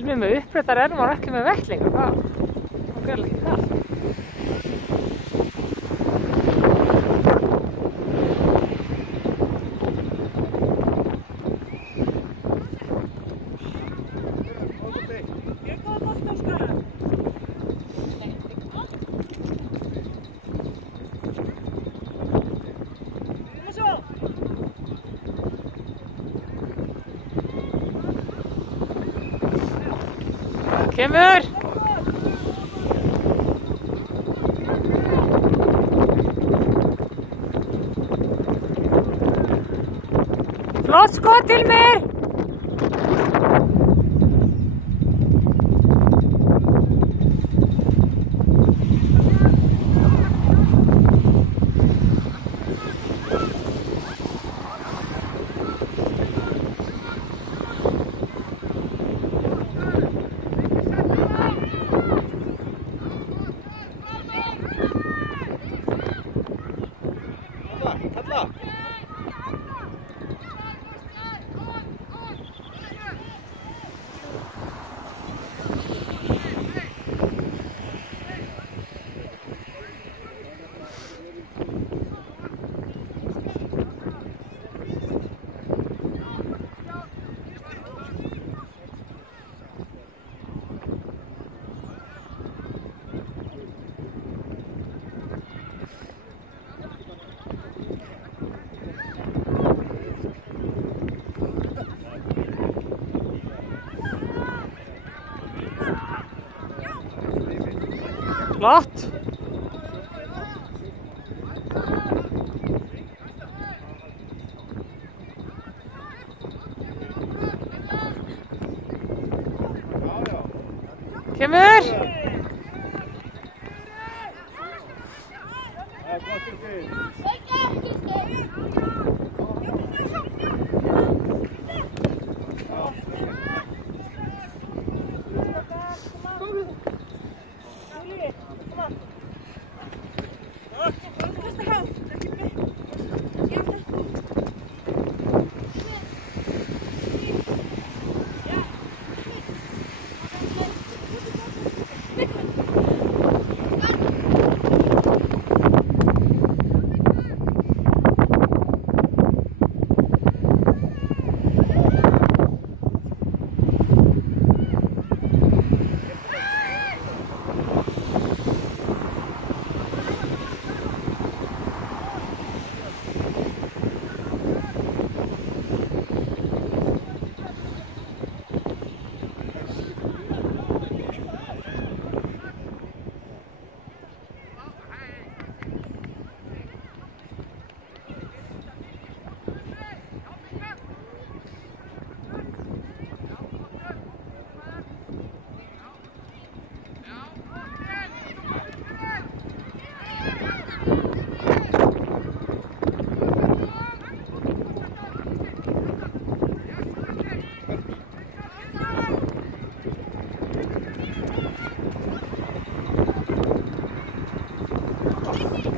Hilmi með uppréttar ermar, ekki með vettlingur, það gerði ekki það. Kemur! Flott skot til mér! Flott! Kemur!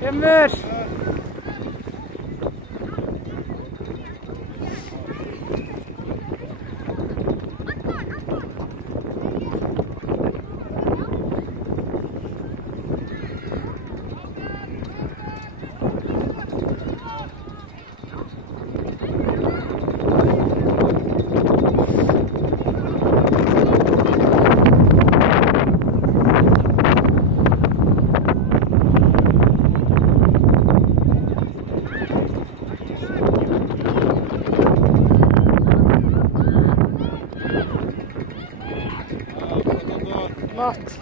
Kemur! Flott!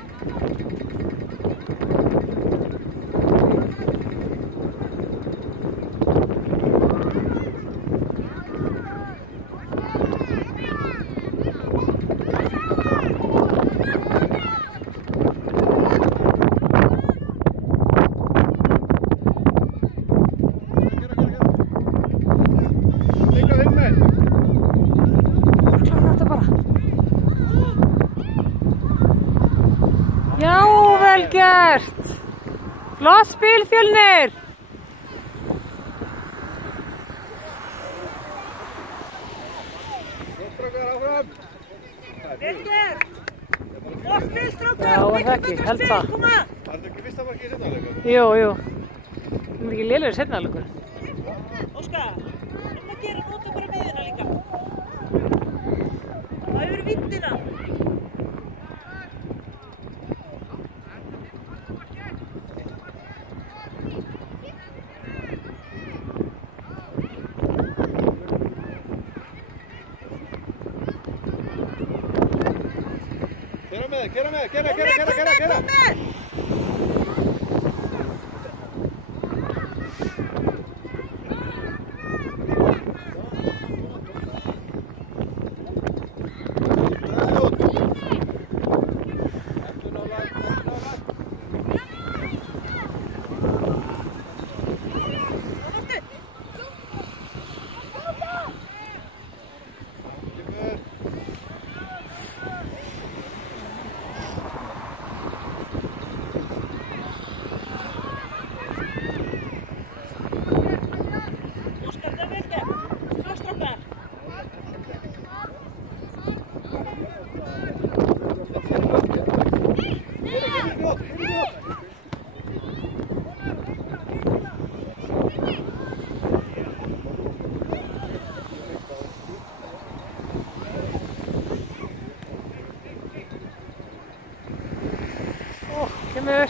Já, vel gert! Flott spil, Fjölnir! Vel gert! Já, var það ekki, held það. Var þetta ekki fyrsta markið í seinni hálfleik? Jú, jú. Það er ekki lélegur seinni hálfleikur. Óskar, að gera nota bara miðina líka. Það hefur vindina. Kera með, kera! Kemur.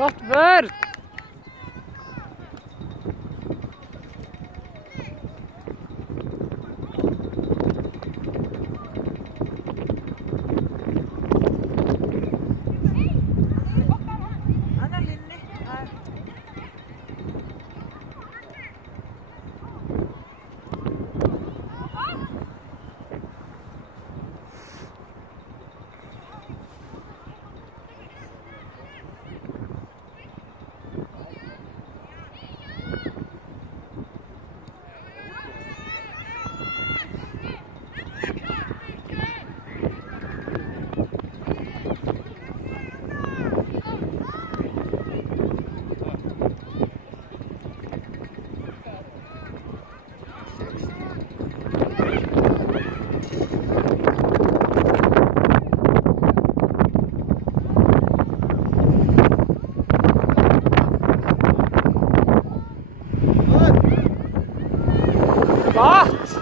Gott vörn! Anna Linni. Gott!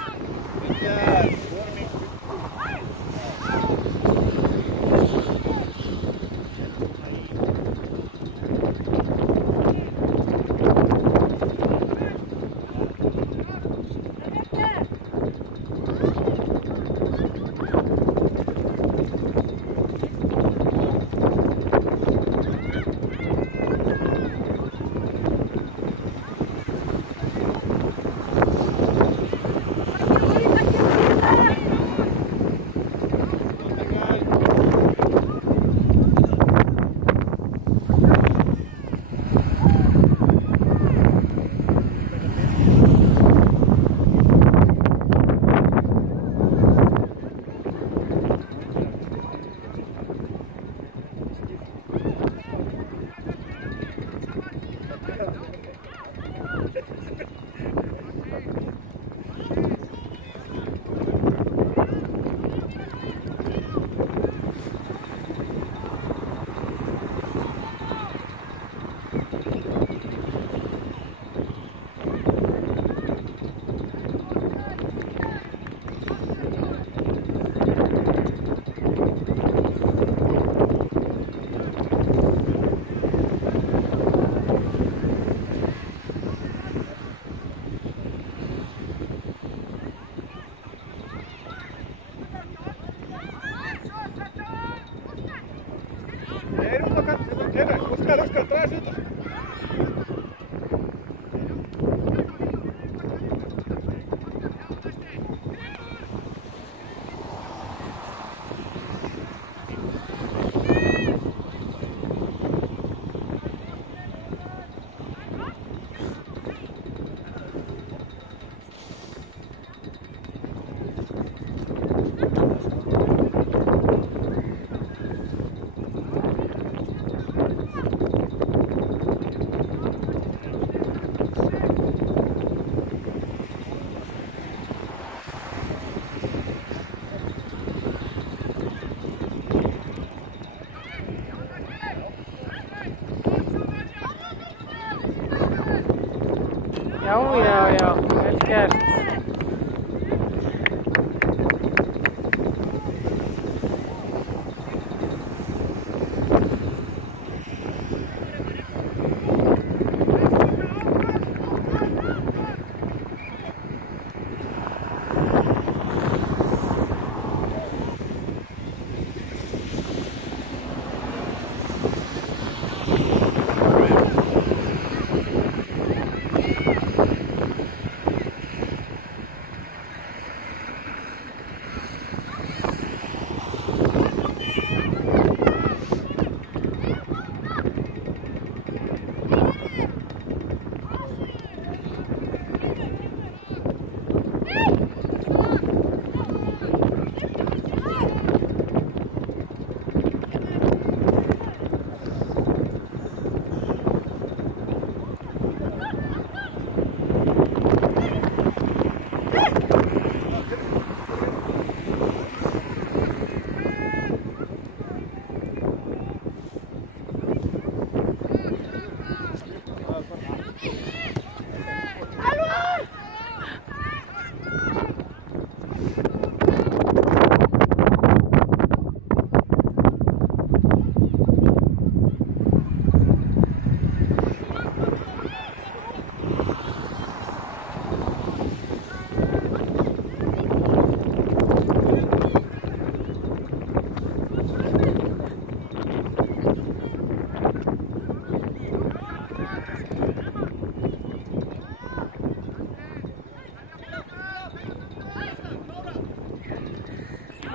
já, vel gert.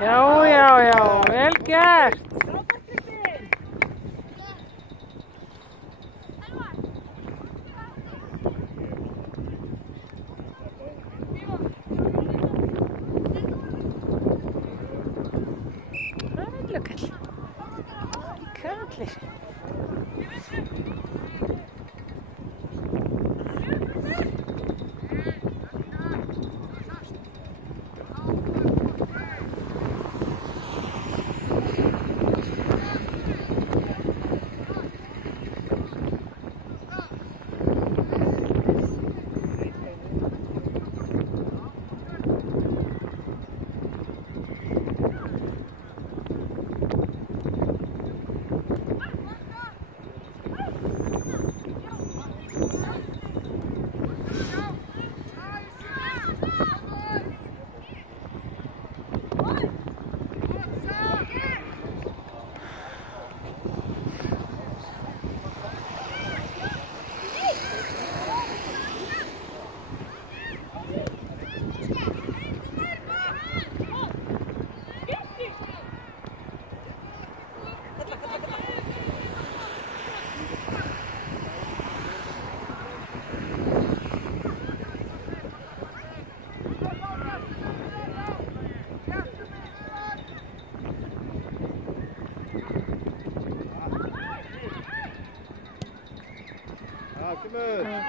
Já, vel gert. Look at you. Currently.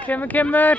Kemur.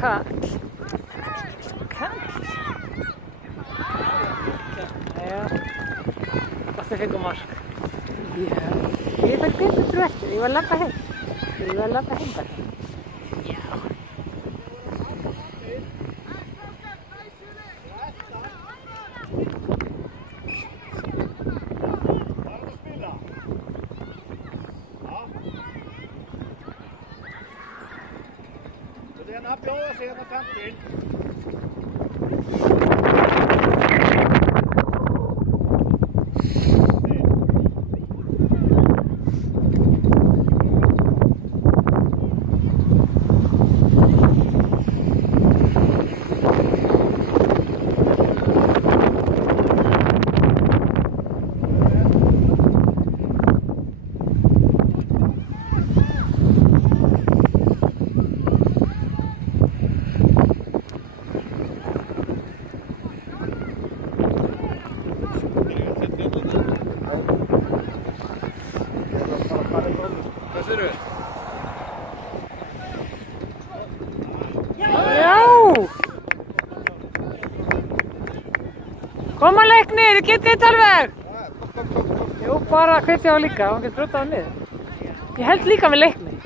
Kall. Já, gott að fengu mark. Já, ég var betur fyrir eftir, ég var að labba heim. Bara. Já. Síðan að bjóða sig hérna á kantinn. Hvað segirðu? Já! Koma Leiknir, þið getið þetta alveg! Jú, bara hvetja á líka, hann getur brotað á niður. Ég held líka með Leiknir.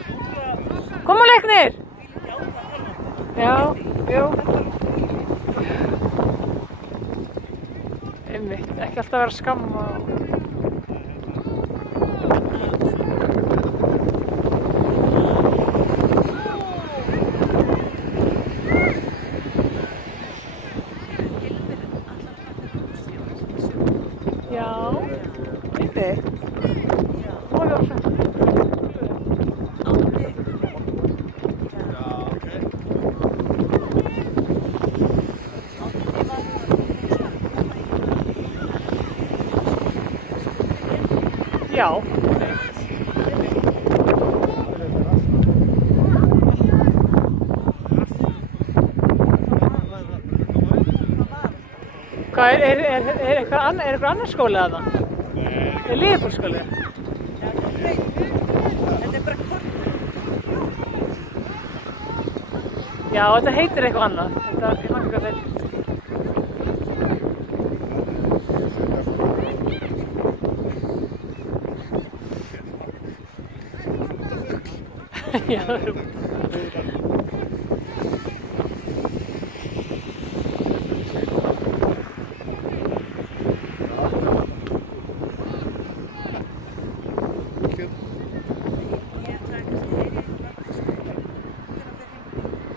Koma Leiknir! Já, jú. Einmitt, ekki alltaf vera að skamma. Já, lítið. Nú er það Já. Hvað er eitthvað annar skóli að það? Nei. Er Liverpool-skóli? Þetta er bara korn. Já, þetta heitir eitthvað annað. Þetta, ég man ekki hvað þetta Já, það eru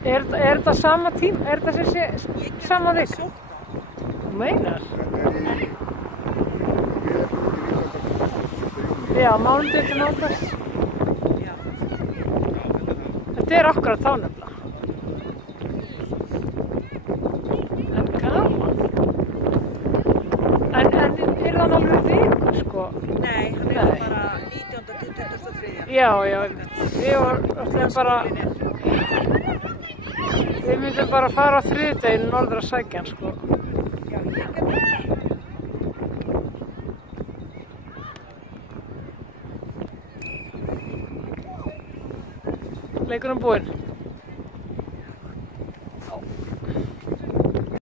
Er þetta sama tím? Er þetta þessi sama vika? Þú meinar? Já, mánudegi til nóvember. Þetta er akkurat þá nefnilega. En gaman. En er það alveg viku, sko? Nei, hann er bara 19. til 23. Já, við ætlum bara... Við myndum bara fara á þriðjudaginn norður að sækja hann, sko. Já, ég get það. Leikurinn búinn.